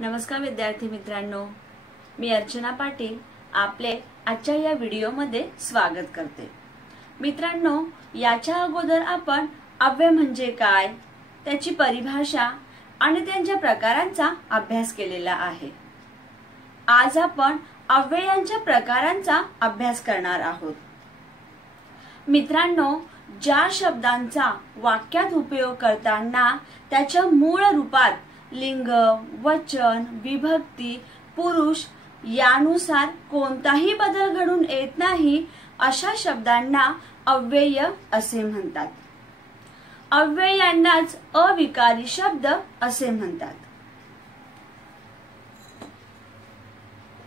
नमस्कार विद्यार्थी मित्रांनो, मी अर्चना पाटील आपले आजच्या या व्हिडिओमध्ये स्वागत करते। मित्रांनो, याच्या अगोदर आपण अव्यय म्हणजे काय, त्याची परिभाषा आणि त्यांच्या प्रकारांचा अभ्यास केलेला आहे। आज आपण अव्ययांच्या प्रकारांचा अभ्यास करणार आहोत। मित्रांनो, ज्या शब्दांचा वाक्यात उपयोग करताना त्याच्या मूळ रूपात लिंग, वचन, विभक्ती, पुरुष यानुसार कोणताही बदल घडून येत नाही अशा शब्दांना अव्यय असे म्हणतात। अव्ययांनाच अविकारी शब्द असे म्हणतात।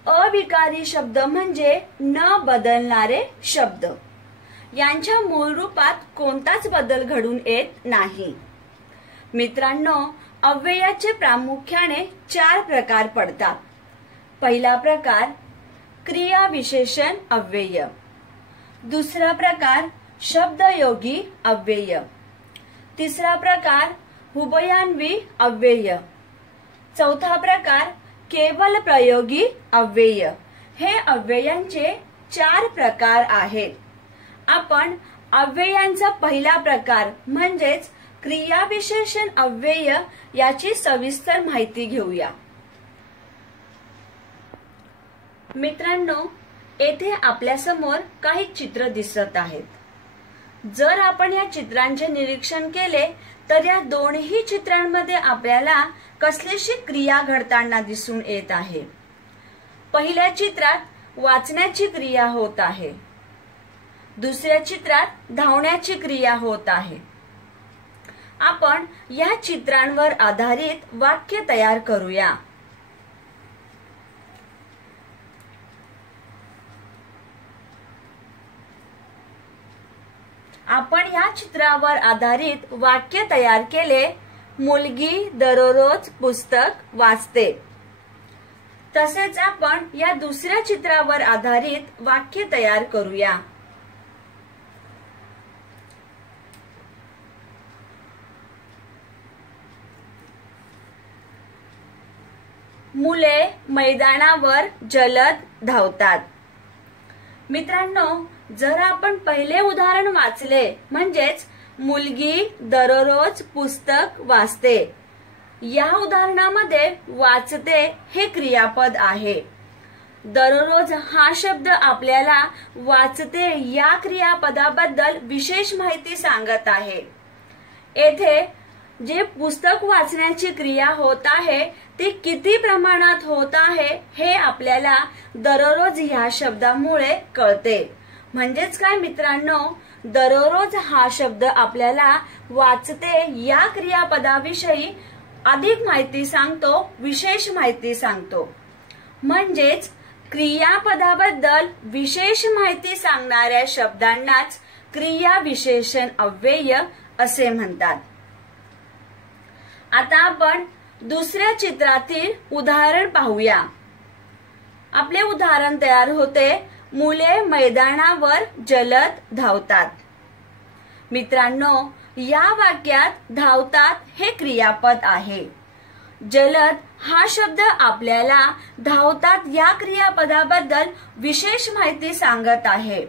अविकारी शब्द म्हणजे न बदलणारे शब्द, यांच्या मूळ रूपात कोणताच बदल घडून येत नाही। मित्रांनो, अव्ययाचे प्रामुख्याने 4 प्रकार पडतात। पहिला प्रकार क्रिया विशेषण अव्यय, दुसरा प्रकार शब्दयोगी अव्यय, तिसरा प्रकार उभयान्वी अव्यय, चौथा प्रकार केवल प्रयोगी अव्यय। हे अव्ययांचे 4 प्रकार आहेत। आपण अव्ययांचा पहिला प्रकार म्हणजेच क्रिया विशेषण अव्यय याची सविस्तर माहिती घेऊया। मित्रांनो, येथे आपल्या समोर काही चित्र दिसत आहेत। जर आपण या चित्रांचे निरीक्षण केले तर या दोन्ही चित्रांमध्ये आपल्याला कसलीशी क्रिया घडताना दिसून येत आहे। पहिल्या चित्रात वाचण्याची क्रिया होत आहे, दुसऱ्या चित्रात धावण्याची क्रिया होत आहे। आपण या चित्रांवर आधारित वाक्य तयार करूया। आपण या चित्रावर आधारित वाक्य तयार केले, मुलगी दररोज पुस्तक वाचते। तसेच आपण या दुसऱ्या चित्रावर आधारित वाक्य तयार करूया। मुले मैदानावर जलद धावतात। मित्रांनो, जर आपण पहिले उदाहरण वाचले म्हणजेच मुलगी दररोज पुस्तक वाचते, या उदाहरणामध्ये वाचते हे क्रियापद आहे। दररोज हा शब्द आपल्याला वाचते या क्रियापदाबद्दल विशेष माहिती सांगत आहे। येथे जे पुस्तक वाचण्याची क्रिया होत आहे ती किती प्रमाणात होत आहे हे आपल्याला दररोज ह्या शब्दामुळे कळते। म्हणजेच काय मित्रांनो, दररोज हा शब्द आपल्याला वाचते या क्रियापदाविषयी अधिक माहिती सांगतो, विशेष माहिती सांगतो। म्हणजेच क्रियापदाबद्दल विशेष माहिती सांगणाऱ्या शब्दांनाच क्रिया विशेषण अव्यय असे म्हणतात। आता आपण दुसऱ्या चित्रातील उदाहरण पाहूया। आपले उदाहरण तयार होते, मुले मैदानावर जलद धावतात। मित्रांनो, या वाक्यात धावतात हे क्रियापद आहे। जलद हा शब्द आपल्याला धावतात या क्रियापदाबद्दल विशेष माहिती सांगत आहे।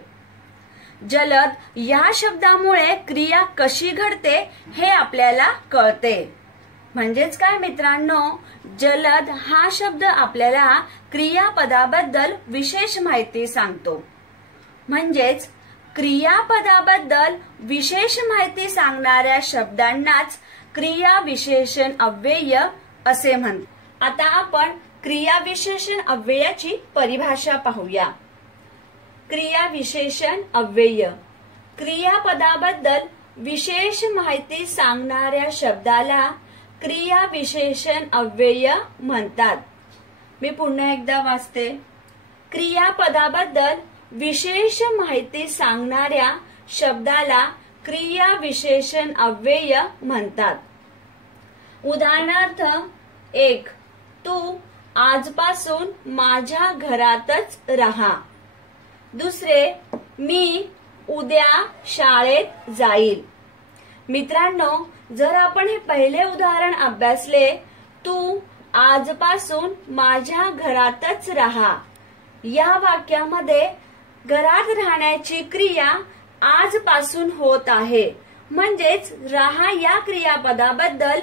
जलद या शब्दामुळे क्रिया कशी घडते हे आपल्याला कळते। म्हणजेच काय मित्रांनो, जलद हा शब्द आपल्याला क्रियापदाबद्दल विशेष माहिती सांगतो। म्हणजेच क्रियापदाबद्दल विशेष माहिती सांगणाऱ्या शब्दांनाच क्रिया विशेषण अव्यय असे म्हणतात। आता आपण क्रिया विशेषण अव्ययाची परिभाषा पाहूया। क्रिया विशेषण अव्यय क्रियापदाबद्दल विशेष माहिती सांगणाऱ्या शब्दाला क्रिया विशेषण अव्यय म्हणतात। मी पुन्हा एकदा वाचते, क्रियापदाबद्दल विशेष माहिती सांगणाऱ्या शब्दाला क्रिया विशेषण अव्यय म्हणतात। उदाहरणार्थ 1. तू आजपासून माझ्या घरातच राहा। 2. मी उद्या शाळेत जाईल। मित्रांनो, जर आपण हे पहिले उदाहरण अभ्यासले, तू आजपासून माझ्या घरातच राहा। या वाक्यामध्ये घरात राहण्याची क्रिया आजपासून होत आहे, म्हणजेच राहा या क्रियापदाबद्दल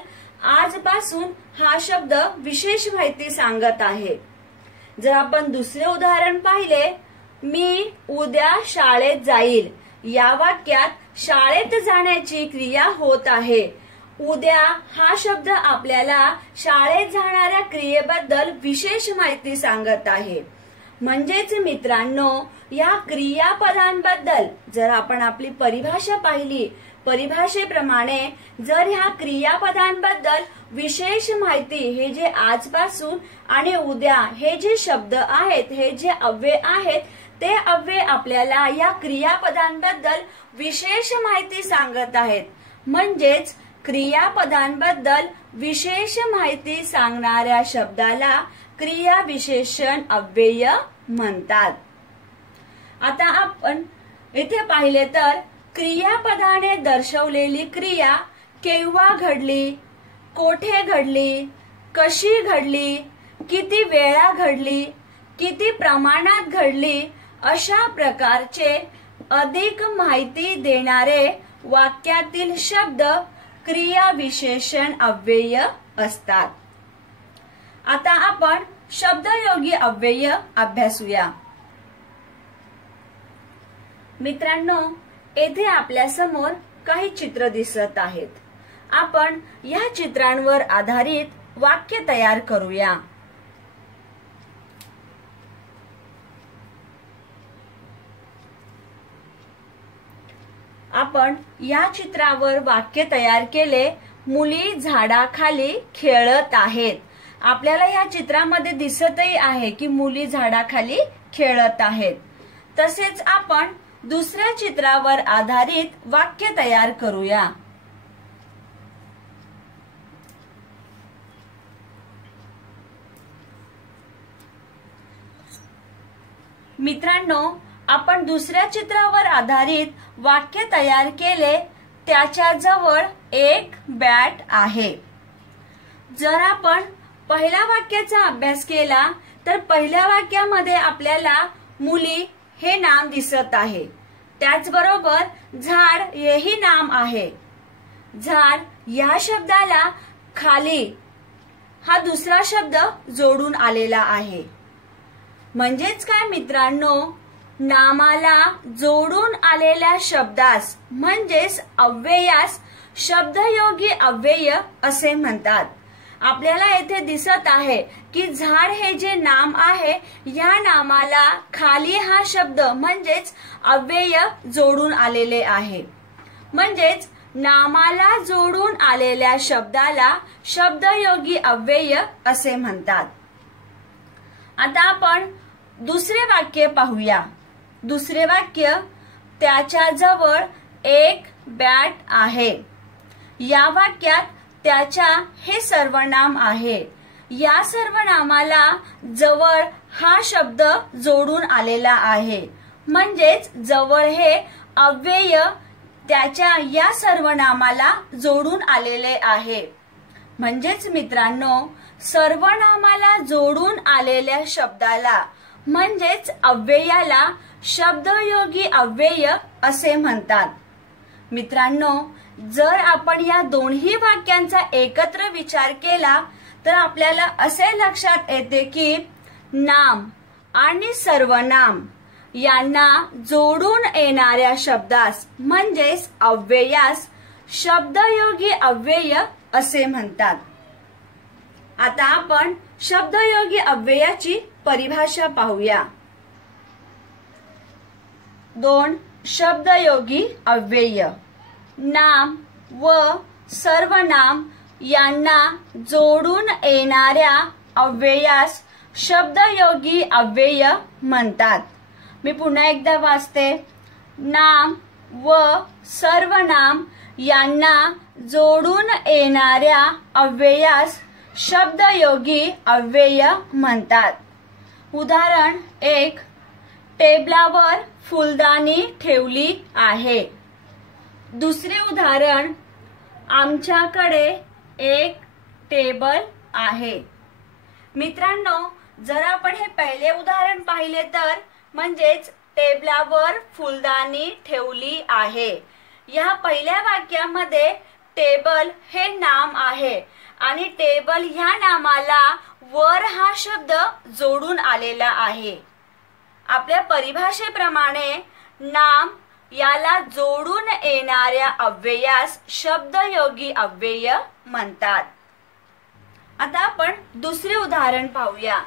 आजपासून हा शब्द विशेष माहिती सांगत आहे। जर आपण दुसरे उदाहरण पाहिले, मी उद्या शाळेत जाईल, या वाक्यात शाळेत जाण्याची क्रिया होत आहे। उद्या हा शब्द आपल्याला शाळेत जाणाऱ्या क्रियेबद्दल विशेष माहिती सांगत आहे। म्हणजेच मित्रांनो, या क्रियापदांबद्दल जर आपण आपली परिभाषा पाहिली, परिभाषेप्रमाणे जर ह्या क्रियापदांबद्दल विशेष माहिती, हे जे आजपासून आणि उद्या हे जे शब्द आहेत, हे जे अव्यय आहेत, ते अव्यय आपल्याला या क्रियापदांबद्दल विशेष माहिती सांगत आहेत। म्हणजेच क्रियापदांबद्दल विशेष माहिती सांगणाऱ्या शब्दाला क्रियाविशेषण अव्यय म्हणतात। आता आपण इथे पाहिले तर क्रियापदाने दर्शवलेली क्रिया केव्हा घडली, कोठे घडली, कशी घडली, किती वेळा घडली, किती प्रमाणात घडली, अशा प्रकारचे अधिक माहिती देणारे वाक्यातील शब्द क्रियाविशेषण अव्यय असतात। आता आपण शब्दयोगी अव्यय अभ्यासूया। मित्रांनो, येथे आपल्या समोर काही चित्र दिसत आहेत। आपण या चित्रांवर आधारित वाक्य तयार करूया। आपण या चित्रावर वाक्य तयार केले, मुली झाडाखाली खेळत आहेत। आपल्याला या चित्रामध्ये दिसतही आहे की मुली झाडाखाली खेळत आहेत। तसेच आपण दुसऱ्या चित्रावर आधारित वाक्य तयार करूया। मित्रांनो, आपण दुसऱ्या चित्रावर आधारित वाक्य तयार केले, त्याच्या जवळ एक बॅट आहे। जर आपण पहिल्या वाक्याचा अभ्यास केला तर पहिल्या वाक्यामध्ये आपल्याला मुली हे नाम दिसत आहे, त्याचबरोबर झाड हेही नाम आहे। झाड या शब्दाला खाली हा दुसरा शब्द जोडून आलेला आहे। म्हणजेच काय मित्रांनो, नामाला जोडून आलेल्या शब्दास म्हणजेच अव्ययास शब्दयोगी अव्यय असे म्हणतात। आपल्याला येथे दिसत आहे की झाड हे जे नाम आहे, या नामाला खाली हा शब्द म्हणजेच अव्यय जोडून आलेले आहे। म्हणजेच नामाला जोडून आलेल्या शब्दाला शब्दयोगी अव्यय असे म्हणतात। आता आपण दुसरे वाक्य पाहूया। दुसरे वाक्य, त्याच्या जवळ एक बॅट आहे। या वाक्यात त्याच्या हे सर्वनाम आहे। या सर्वनामाला जवळ हा शब्द जोडून आलेला आहे। म्हणजेच जवळ हे अव्यय त्याच्या या सर्वनामाला जोडून आलेले आहे। म्हणजेच मित्रांनो, सर्वनामाला जोडून आलेल्या शब्दाला म्हणजेच अव्ययाला शब्दयोगी अव्यय असे म्हणतात। मित्रांनो, जर आपण या दोन्ही वाक्यांचा एकत्र विचार केला तर आपल्याला असे लक्षात येते की नाम आणि सर्वनाम यांना जोडून येणाऱ्या शब्दास म्हणजेच अव्ययास शब्दयोगी अव्यय असे म्हणतात। आता आपण शब्दयोगी अव्ययाची परिभाषा पाहूया। 2 शब्दयोगी अव्यय, नाम व सर्वनाम यांना जोडून येणाऱ्या अव्ययास शब्दयोगी अव्यय म्हणतात। मी पुन्हा एकदा वाचते। नाम व सर्वनाम यांना जोडून येणाऱ्या अव्ययास शब्दयोगी अव्यय म्हणतात। उदाहरण 1, टेबलावर फुलदाणी ठेवली आहे। दुसरे उदाहरण, आमच्याकडे एक टेबल आहे। मित्रांनो, जर आपण हे पहिले उदाहरण पाहिले तर म्हणजेच टेबलावर फुलदाणी ठेवली आहे, या पहिल्या वाक्यामध्ये टेबल हे नाम आहे आणि टेबल ह्या नामाला वर हा शब्द जोडून आलेला आहे. आपल्या परिभाषेप्रमाणे नाम याला जोडून येणाऱ्या अव्ययास शब्दयोगी अव्यय म्हणतात. आता आपण दुसरे उदाहरण पाहूया.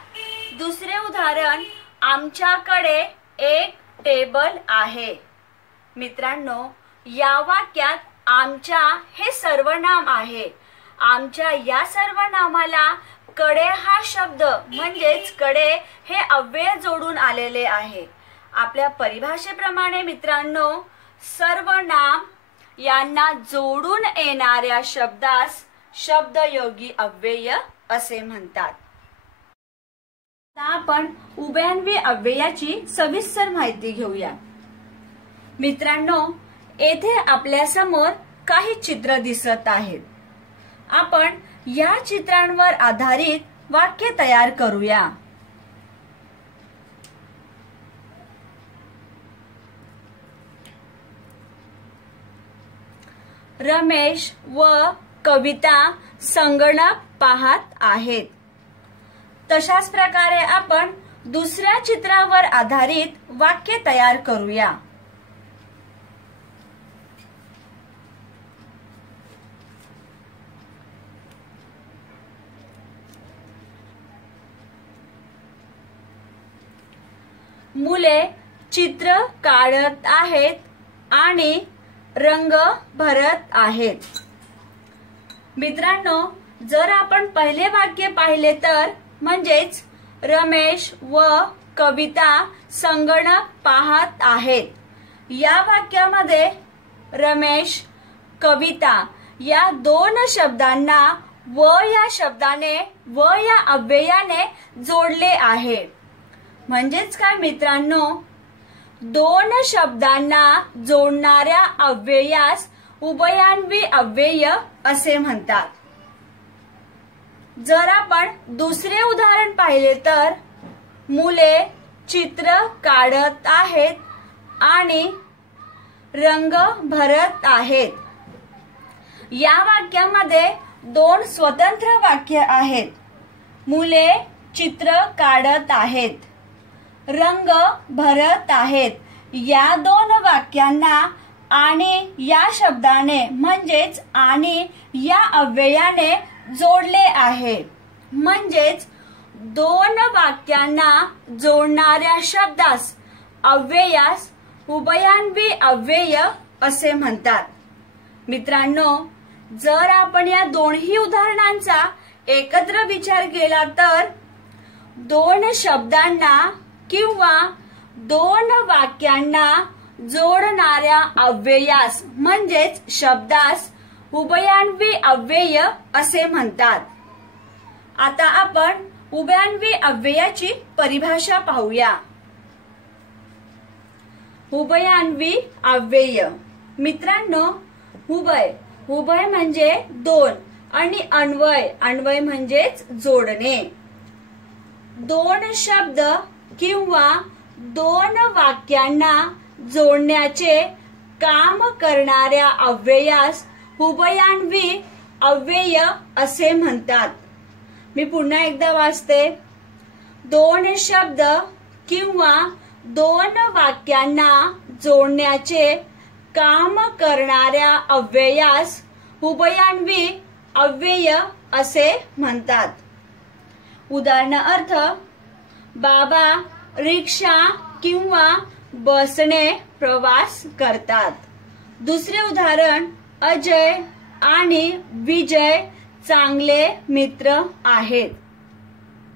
दुसरे उदाहरण, आमच्याकडे एक टेबल आहे. मित्रांनो, या वाक्यात आमच्या हे सर्वनाम आहे. आमच्या या सर्वनामाला कडे हा शब्द म्हणजेच कडे हे अव्यय जोडून आलेले आहे. आपल्या परिभाषेप्रमाणे मित्रांनो, सर्वनाम यांना जोडून येणाऱ्या शब्दास शब्दयोगी अव्यय असे म्हणतात. आता आपण उभयान्वी अव्ययाची सविस्तर माहिती घेऊया. मित्रांनो, येथे आपल्या समोर काही चित्र दिसत आहेत. आपण या चित्रांवर आधारित वाक्य तयार करूया. रमेश व कविता संगणक पाहत आहेत. तशाच प्रकारे आपण दुसऱ्या चित्रावर आधारित वाक्य तयार करूया. मुले चित्र काढत आहेत आणि रंग भरत आहेत. मित्रांनो, जर आपण पहिले वाक्य पाहिले तर म्हणजेच रमेश व कविता संगणक पाहत आहेत, या वाक्यामध्ये रमेश, कविता या दोन शब्दांना व या शब्दाने व या अव्ययाने जोडले आहे. म्हणजेच काय मित्रांनो, दोन शब्दांना जोडणाऱ्या अव्ययास उभयान्वी अव्यय असे म्हणतात. जर आपण दुसरे उदाहरण पाहिले तर मुले चित्र काढत आहेत आणि रंग भरत आहेत, या वाक्यामध्ये दोन स्वतंत्र वाक्य आहेत. मुले चित्र काढत आहेत, रंग भरत आहेत, या दोन वाक्यांना आणि या शब्दाने म्हणजेच आणि या अव्ययाने जोडले आहे. म्हणजेच दोन वाक्यांना जोडणाऱ्या शब्दास अव्ययास उभयान्वी अव्यय असे म्हणतात. मित्रांनो, जर आपण या दोन्ही उदाहरणांचा एकत्र विचार केला तर दोन शब्दांना किंवा दोन वाक्यांना जोडणाऱ्या अव्ययास म्हणजेच शब्दास उभयान्वी अव्यय असे म्हणतात. आता आपण उभयान्वी अव्ययाची परिभाषा पाहूया. उभयान्वी अव्यय. मित्रांनो, उभय म्हणजे दोन आणि अन्वय म्हणजेच जोडणे. दोन शब्द किंवा दोन वाक्यांना जोडण्याचे काम करणाऱ्या अव्ययास उभयान्वी अव्यय असे म्हणतात. मी पुन्हा एकदा वाचते. दोन शब्द किंवा दोन वाक्यांना जोडण्याचे काम करणाऱ्या अव्ययास उभयान्वी अव्यय असे म्हणतात. उदाहरणार्थ, बाबा रिक्षा किंवा बसने प्रवास करतात. दुसरे उदाहरण, अजय आणि विजय चांगले मित्र आहेत.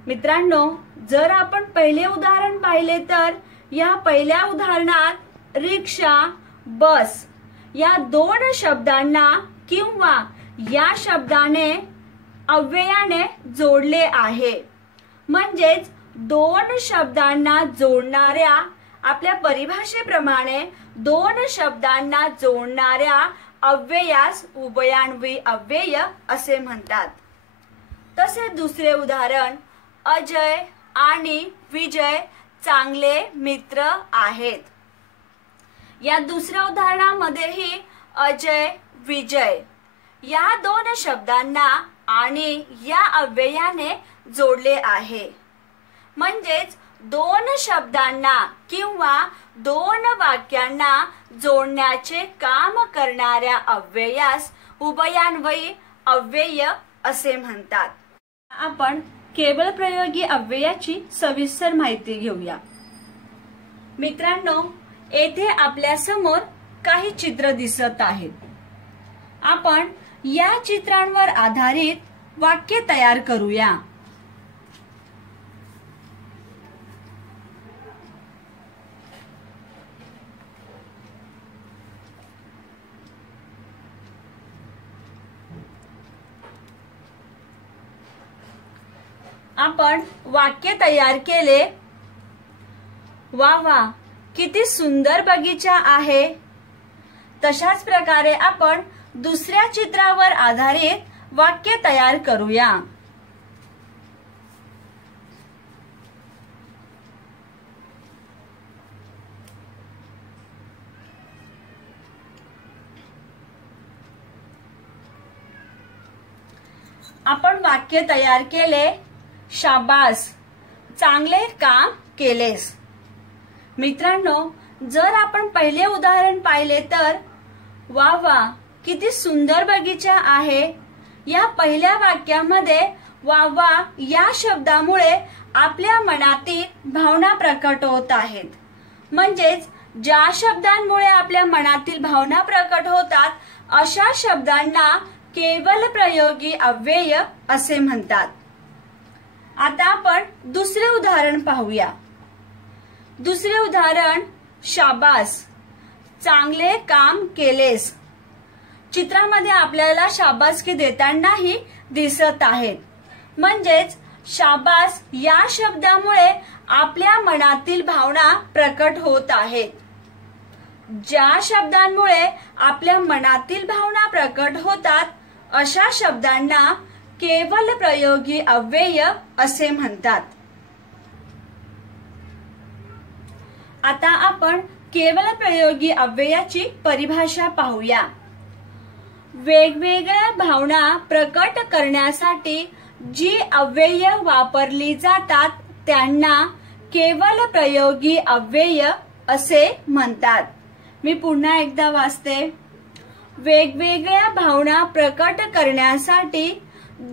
मित्रांनो, जर आपण पहिले उदाहरण पाहिले तर या पहिल्या उदाहरणात रिक्षा, बस या दोन शब्दांना किंवा या शब्दाने अव्ययाने जोडले आहे. म्हणजेच दोन शब्दांना जोडणाऱ्या, आपल्या परिभाषेप्रमाणे दोन शब्दांना जोडणाऱ्या अव्ययास उभयान्वी अव्यय असे म्हणतात. तसे दुसरे उदाहरण, अजय आणि विजय चांगले मित्र आहेत. या दुसऱ्या उदाहरणामध्येही अजय विजय या दोन शब्दांना आणि या अव्ययाने जोडले आहे. म्हणजेच दोन शब्दांना किंवा दोन वाक्यांना जोडण्याचे काम करणाऱ्या अव्ययास उभयान्वयी अव्यय असे म्हणतात. आपण केवळ प्रयोगी अव्ययाची सविस्तर माहिती घेऊया. मित्रांनो, येथे आपल्या समोर काही चित्र दिसत आहेत. आपण या चित्रांवर आधारित वाक्य तयार करूया. आपण वाक्य तयार केले. वा वा, किती सुंदर बगीचा आहे. तशाच प्रकारे आपण दुसऱ्या चित्रावर आधारित वाक्य तयार करूया. आपण वाक्य तयार केले. शाबास, चांगले काम केलेस. मित्रांनो, जर आपण पहिले उदाहरण पाहिले तर वा वा, किती सुंदर बगीचा आहे या पहिल्या वाक्यामध्ये वा वा या शब्दामुळे आपल्या मनातील भावना प्रकट होत आहेत. म्हणजेच ज्या शब्दांमुळे आपल्या मनातील भावना प्रकट होतात अशा शब्दांना केवल प्रयोगी अव्यय असे म्हणतात. आता आपण दुसरे उदाहरण पाहूया. दुसरे उदाहरण, शाबास, चांगले काम केलेस. चित्रामध्ये आपल्याला शाबासकी देतानाही दिसत आहेत. म्हणजेच शाबास या शब्दामुळे आपल्या मनातील भावना प्रकट होत आहेत. ज्या शब्दांमुळे आपल्या मनातील भावना प्रकट होतात अशा शब्दांना केवल प्रयोगी अव्यय असे म्हणतात. आता आपण केवल प्रयोगी अव्ययाची परिभाषा पाहूया. वेगवेगळ्या भावना प्रकट करण्यासाठी जी अव्यय वापरली जातात त्यांना केवल प्रयोगी अव्यय असे म्हणतात. मी पुन्हा एकदा वाचते. वेगवेगळ्या भावना प्रकट करण्यासाठी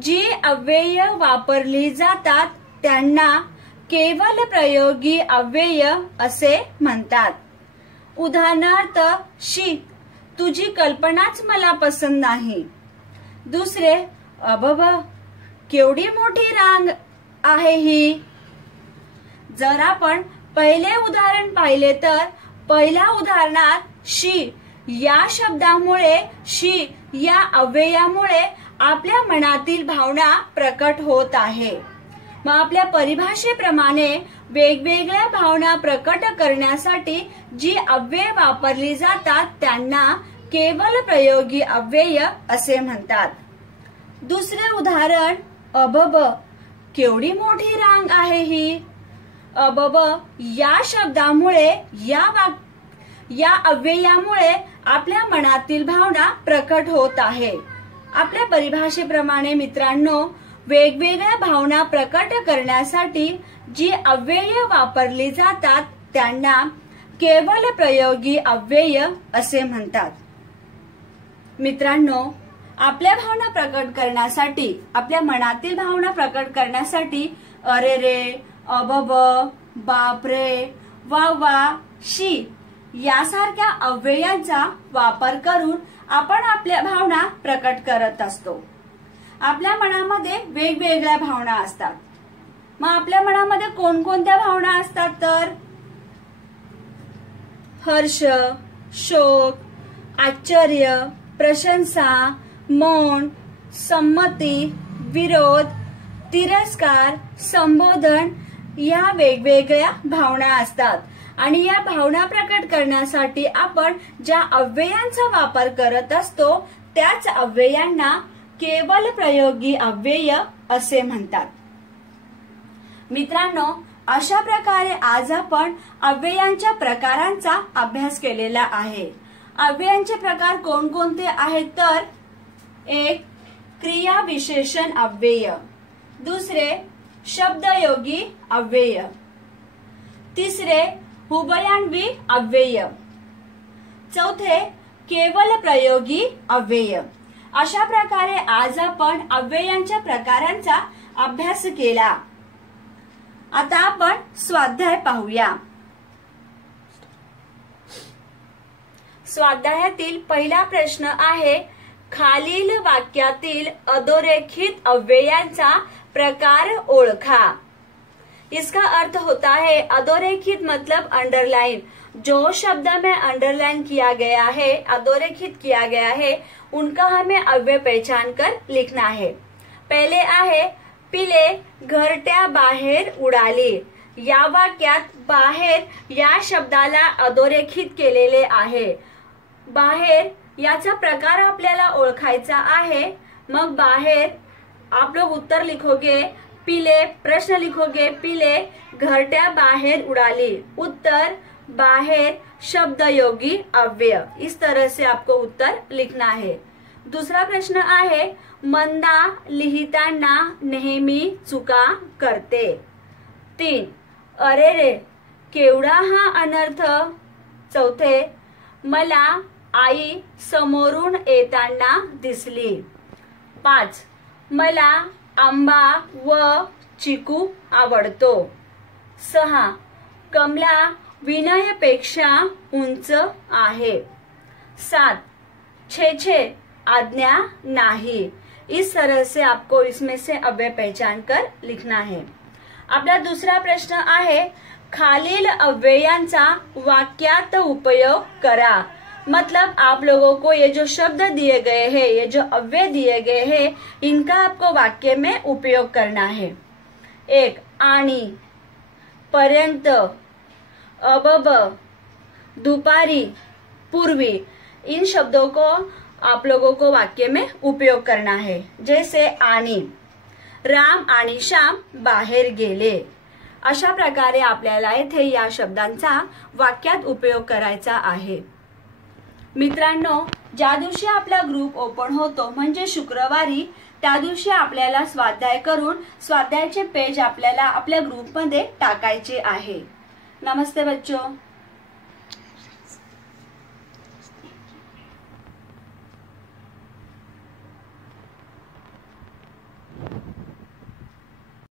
जी अव्यय वापरली जातात त्यांना केवल प्रयोगी अव्यय असे म्हणतात. उदाहरणार्थ, शी, तुझी कल्पनाच मला पसंत नाही. दुसरे, अबब, केवढी मोठी रांग आहे ही. जर आपण पहिले उदाहरण पाहिले तर पहिल्या उदाहरणात शी या शब्दामुळे, शी या अव्ययामुळे आपल्या मनातील भावना प्रकट होत आहे. मग आपल्या परिभाषेप्रमाणे वेगवेगळ्या भावना प्रकट करण्यासाठी जी अव्यय वापरली जातात त्यांना केवल प्रयोगी अव्यय असे म्हणतात. दुसरे उदाहरण, अबब, केवढी मोठी रांग आहे ही. अबब या शब्दामुळे, या अव्ययामुळे आपल्या मनातील भावना प्रकट होत आहे. आपल्या परिभाषेप्रमाणे मित्रांनो, वेगवेगळ्या भावना प्रकट करण्यासाठी जी अव्यय वापरली जातात त्यांना केवल प्रयोगी अव्यय असे म्हणतात. मित्रांनो, आपल्या भावना प्रकट करण्यासाठी, आपल्या मनातील भावना प्रकट करण्यासाठी अरे रे, अबब, बापरे, वा वा, शी यासारख्या अव्ययांचा वापर करून आपण आपल्या भावना प्रकट करत असतो. आपल्या मनामध्ये वेगवेगळ्या भावना असतात. मग आपल्या मनामध्ये कोणकोणत्या भावना असतात तर हर्ष, शोक, आश्चर्य, प्रशंसा, मौन, संमती, विरोध, तिरस्कार, संबोधन या वेगवेगळ्या भावना असतात. आणि या भावना प्रकट करण्यासाठी आपण ज्या अव्ययांचा वापर करत असतो त्याच अव्ययांना केवल प्रयोगी अव्यय असे म्हणतात. मित्रांनो, अशा प्रकारे आज आपण अव्ययांच्या प्रकारांचा अभ्यास केलेला आहे. अव्ययांचे प्रकार कोणकोणते आहेत तर एक क्रिया विशेषण अव्यय, दुसरे शब्दयोगी अव्यय, तिसरे उभयान्वी अव्यय, चौथे केवल प्रयोगी अव्यय. अशा प्रकारे आज आपण अव्ययांच्या प्रकारांचा अभ्यास केला. आता आपण स्वाध्याय पाहूया. स्वाध्यायातील पहिला प्रश्न आहे, खालील वाक्यातील अधोरेखित अव्ययांचा प्रकार ओळखा. इसका अर्थ होता है अधोरेखित मतलब अंडरलाइन. जो शब्द में अंडरलाइन किया गया है, अधोरेखित किया गया है, उनका हमें अव्यय पहचान कर लिखना है. पहले आहे, पिले घरट्या बाहेर उडाली. या वाक्यात बाहेर या शब्दाला अधोरेखित केलेले आहे. बाहेर याचा प्रकार आपल्याला ओळखायचा आहे. मग बाहेर आप लोग उत्तर लिखोगे, पिले, प्रश्न लिखोगे, पिले घरट्या बाहेर उडाली. उत्तर बाहेर शब्दयोगी अव्यय. इस तरह से आपको उत्तर लिखना है. दूसरा प्रश्न आहे, मंदा लिहिताना नेहमी चुका करते. 3, अरे रे केवढा हा अनर्थ. चौथे, मला आई समोरून येताना दिसली. 5, मला आंबा व चिकू आवडतो. 6, कमला विनयपेक्षा उंच आहे. 7, छे छे आज्ञा नाही. इस तरह से आपको इसमें से अव्यय पहचान कर लिखना है. आपला दूसरा प्रश्न आहे, खालील अव्ययांचा वाक्यात उपयोग करा. मतलब आप लोगों को ये जो शब्द दिए गए हैं, ये जो अव्यय दिए गए हैं, इनका आपको वाक्य में उपयोग करना है. 1, आणि, पर्यंत, अबब, दुपारी, पूर्वी. इन शब्दों को आप लोगों को वाक्य में उपयोग करना है. जैसे आणि, राम आणि श्याम बाहेर गेले. अशा प्रकारे आपल्याला इथे या शब्दांचा वाक्यात उपयोग करायचा आहे. मित्रांनो, ज्या दिवशी आपला ग्रुप ओपन होतो म्हणजे शुक्रवारी, त्या दिवशी आपल्याला स्वाध्याय करून स्वाध्यायाचे पेज आपल्याला आपल्या ग्रुपमध्ये टाकायचे आहे. नमस्ते बच्चों.